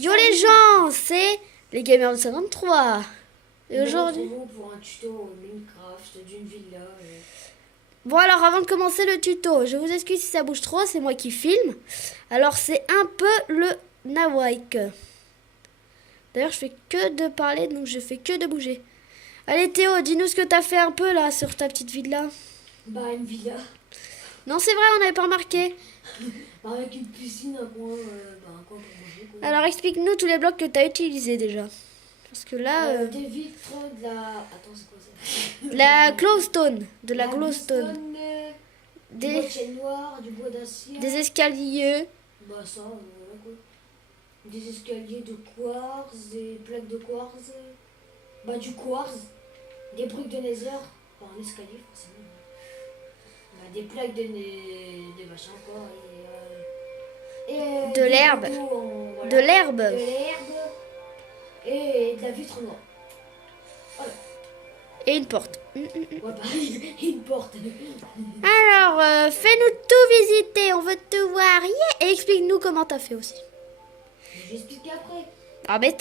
Yo les gens, c'est les gamers de 53. Et aujourd'hui... Pour un tuto Minecraft d'une villa. Bon alors avant de commencer le tuto, je vous excuse si ça bouge trop, c'est moi qui filme. Alors c'est un peu le nawak. D'ailleurs je fais que de parler, donc je fais que de bouger. Allez Théo, dis-nous ce que t'as fait un peu là sur ta petite villa. Bah une villa. Non c'est vrai, on n'avait pas remarqué. Avec une piscine, un coin pour manger. Quoi. Alors explique-nous tous les blocs que t'as utilisés déjà. Parce que là... Des vitres, de la... Attends, c'est quoi ça? La glowstone, de la glowstone. Du bois de chêne noir, du bois d'acier. Des escaliers. Bah ça, voilà quoi. Des escaliers de quartz, des plaques de quartz. Bah du quartz. Des briques de nether. Enfin un escalier forcément. Bah, des plaques de machin quoi. Et De l'herbe. voilà. De l'herbe. De l'herbe. Et de la vitre noire. Voilà. Et une porte. Ouais, pareil, une porte. Alors, fais-nous tout visiter, on veut te voir. Yeah. Et explique-nous comment t'as fait aussi. Je vais expliquer après. Ah mais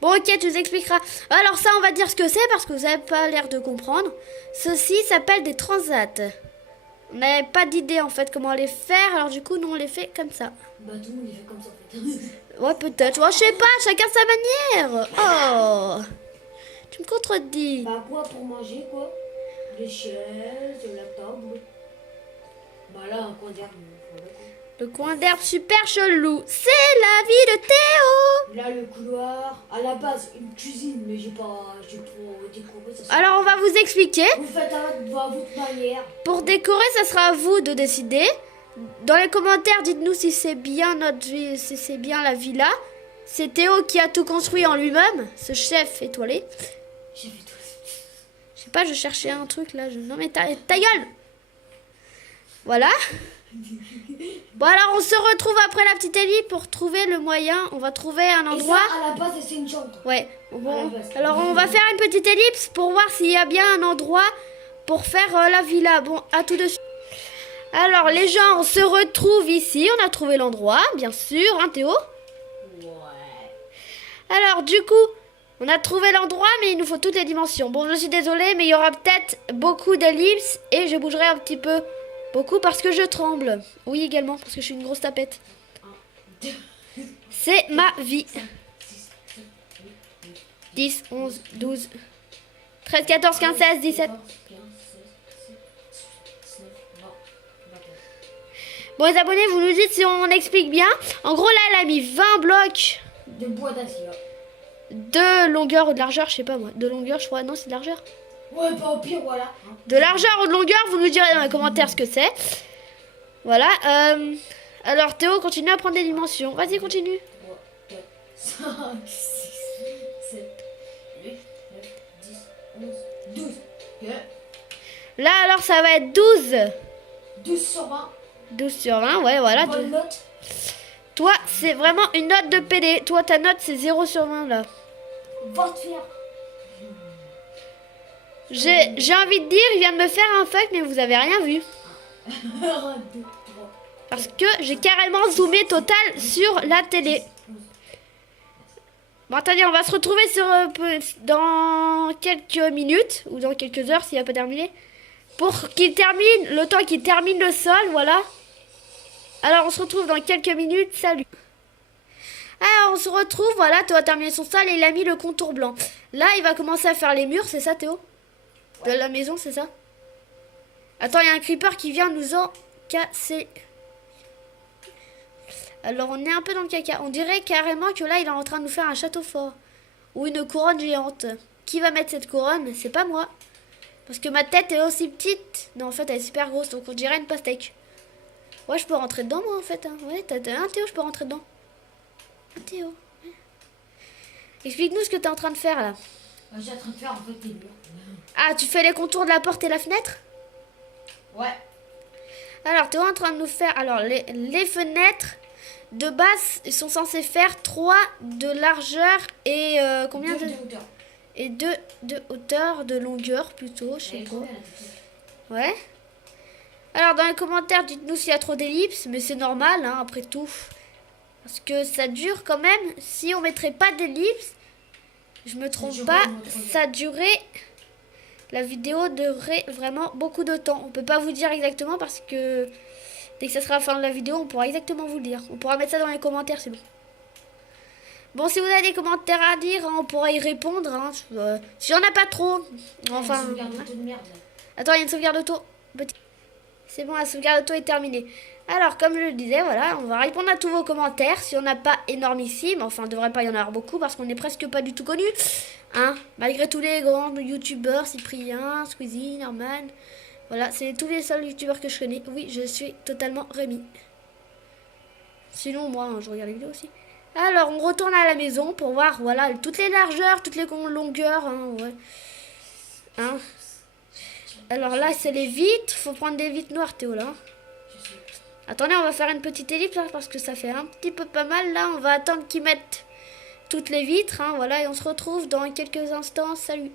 Bon ok, tu nous expliqueras. Alors ça, on va dire ce que c'est parce que vous n'avez pas l'air de comprendre. Ceci s'appelle des transats. On n'avait pas d'idée en fait comment les faire, alors du coup, nous on les fait comme ça. Bah tout le monde les fait comme ça en fait. Ouais, peut-être. Ouais, je sais pas, chacun sa manière. Oh, tu me contredis. Bah quoi pour manger quoi? Des chaises, la table. Bah là un coin d'herbe. Voilà, quoi. Le coin d'herbe super chelou. C'est la vie de Théo. Là le couloir. À la base une cuisine mais j'ai pas décoré ça. Alors on va vous expliquer. Vous faites à votre manière. Pour décorer, ça sera à vous de décider. Dans les commentaires, dites-nous si c'est bien notre vie, si c'est bien la villa. C'est Théo qui a tout construit en lui-même, ce chef étoilé. J'ai fait tout. Je sais pas, je cherchais un truc là. Non mais ta gueule. Voilà. Bon alors on se retrouve après la petite ellipse pour trouver le moyen. On va trouver un endroit. Et ça, à la base c'est une chambre. Ouais. Bon. base. Alors on va faire une petite ellipse pour voir s'il y a bien un endroit pour faire la villa. Bon, à tout de suite. Alors les gens, on se retrouve ici. On a trouvé l'endroit, bien sûr, hein Théo? Ouais. Alors du coup, on a trouvé l'endroit, mais il nous faut toutes les dimensions. Bon, je suis désolée, mais il y aura peut-être beaucoup d'ellipses et je bougerai un petit peu. Beaucoup parce que je tremble. Oui, également, parce que je suis une grosse tapette. C'est ma vie. 10, 11, 12, 13, 14, 15, 16, 17. Bon, les abonnés, vous nous dites si on explique bien. En gros, là, elle a mis 20 blocs De bois d'acier. de longueur ou de largeur, je sais pas moi. De longueur, je crois. Non, c'est de largeur. Ouais, pas au pire, voilà. De largeur ou de longueur, vous nous direz dans les commentaires ce que c'est. Voilà. Alors, Théo, continue à prendre des dimensions. Vas-y, continue. 3, 4, 5, 6, 7, 8, 9, 10, 11, 12. Là, alors, ça va être 12. 12 sur 20. 12 sur 20, ouais, voilà. Bonne note. Toi, c'est vraiment une note de PD. Toi, ta note, c'est 0 sur 20, là. Va te faire. J'ai envie de dire, il vient de me faire un fuck, mais vous avez rien vu. 1, 2, 3. Parce que j'ai carrément zoomé total sur la télé. Bon, attendez, on va se retrouver sur, dans quelques minutes, ou dans quelques heures, s'il n'a pas terminé. Pour qu'il termine, le temps qu'il termine le sol, voilà. Alors, on se retrouve dans quelques minutes, salut. Alors, on se retrouve, voilà, Théo a terminé son sol et il a mis le contour blanc. Là, il va commencer à faire les murs, c'est ça, Théo? De la maison, c'est ça? Attends, il y a un creeper qui vient nous en casser. Alors, on est un peu dans le caca. On dirait carrément que là, il est en train de nous faire un château fort. Ou une couronne géante. Qui va mettre cette couronne? C'est pas moi. Parce que ma tête est aussi petite. Non, en fait, elle est super grosse, donc on dirait une pastèque. Ouais, je peux rentrer dedans, moi, en fait. Hein. Ouais, t'as un Théo, je peux rentrer dedans. Un Théo. Ouais. Explique-nous ce que t'es en train de faire, là. J'ai en train de faire en fait des murs. Ah, tu fais les contours de la porte et la fenêtre? Ouais. Alors, tu es en train de nous faire... Alors, les fenêtres, de base, ils sont censés faire 3 de largeur et combien de hauteur. Et 2 de hauteur, de longueur plutôt, je sais pas. Ouais. Alors, dans les commentaires, dites-nous s'il y a trop d'ellipses, mais c'est normal, hein, après tout. Parce que ça dure quand même, si on mettrait pas d'ellipse, je me trompe pas, ça durait, la vidéo durerait vraiment beaucoup de temps. On peut pas vous dire exactement parce que dès que ça sera la fin de la vidéo, on pourra exactement vous le dire. On pourra mettre ça dans les commentaires sinon. Bon, si vous avez des commentaires à dire, hein, on pourra y répondre. Hein. Si on n'a pas trop. Enfin. Attends, il y a une sauvegarde auto. C'est bon, la sauvegarde auto est terminée. Alors, comme je le disais, voilà, on va répondre à tous vos commentaires. Si on n'a pas énormissime, enfin, il ne devrait pas y en avoir beaucoup parce qu'on n'est presque pas du tout connus. Hein, malgré tous les grands youtubeurs, Cyprien, Squeezie, Norman. Voilà, c'est tous les seuls youtubeurs que je connais. Oui, je suis totalement Rémi. Sinon, moi, hein, je regarde les vidéos aussi. Alors, on retourne à la maison pour voir, voilà, toutes les largeurs, toutes les longueurs, hein, ouais. Hein. Alors là, c'est les vitres. Faut prendre des vitres noires, Théo, là. Attendez, on va faire une petite ellipse, là, parce que ça fait un petit peu pas mal, là. On va attendre qu'ils mettent toutes les vitres, hein, voilà, et on se retrouve dans quelques instants. Salut!